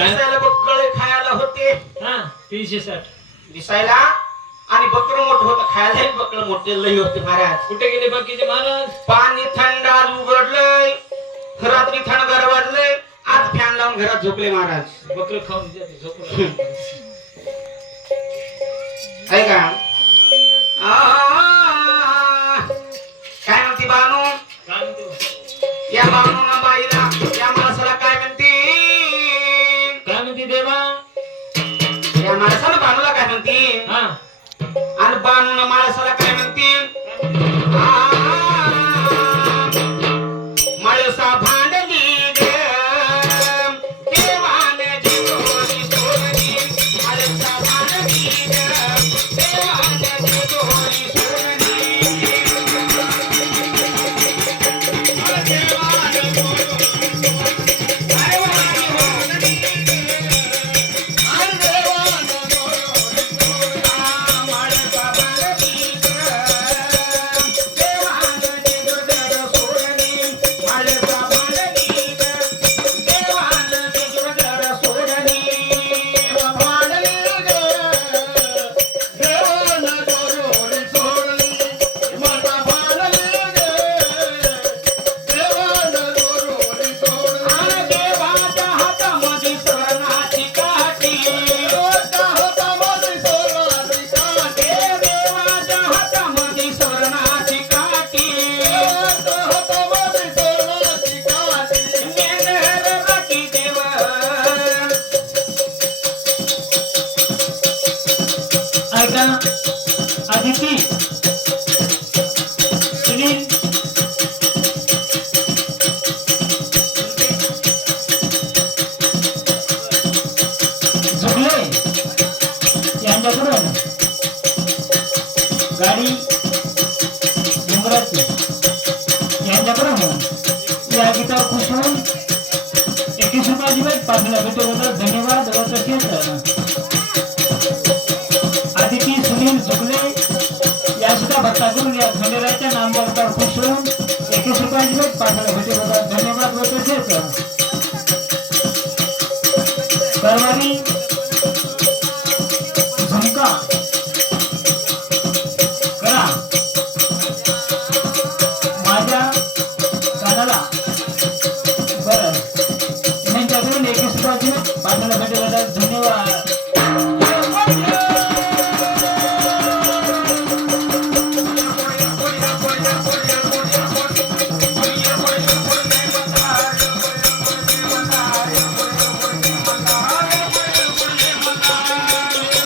दिसायला बकळे खायला होते. हा 360 दिसायला आणि बकरं मोठं होतं, खायला बकरं मोठे लई होते महाराज. कुठे गेले बाकीचे महाराज? पाणी थंड आज उघडलंय, रात्री थंडगार वाजलंय, आज फॅन लावून घरात झोपले महाराज. बकरं खाऊन झोपलं. आहे का? काय म्हणते बानू? काय म्हणतो? या बानूना बाईला या माणसाला काय म्हणते? काय म्हणते देवा? या माणसाला बानूला काय म्हणते? हा आणि बानूना माणसाला काय म्हणते? माळसा भांडली ग देवाने जितोरी सोडली. माळसा भांडली ग देवाने जितोरी सोडली. ऐका आदिती सुनील झुकले यांच्याकडून गाडी डोंगराची यांच्याकडून या गीतावर खुश होऊन 21 रुपयाची बाईक पाठवला भेटवतात. धन्यवाद. व तसेच आदिती सुनील झुकले या सुद्धा भक्ताकडून या मंदिराच्या नामबरोबर खुश होऊन 21 रुपयाची भेट पाठवल्या भेटे होतात. धन्यवाद. व तसेच परवारी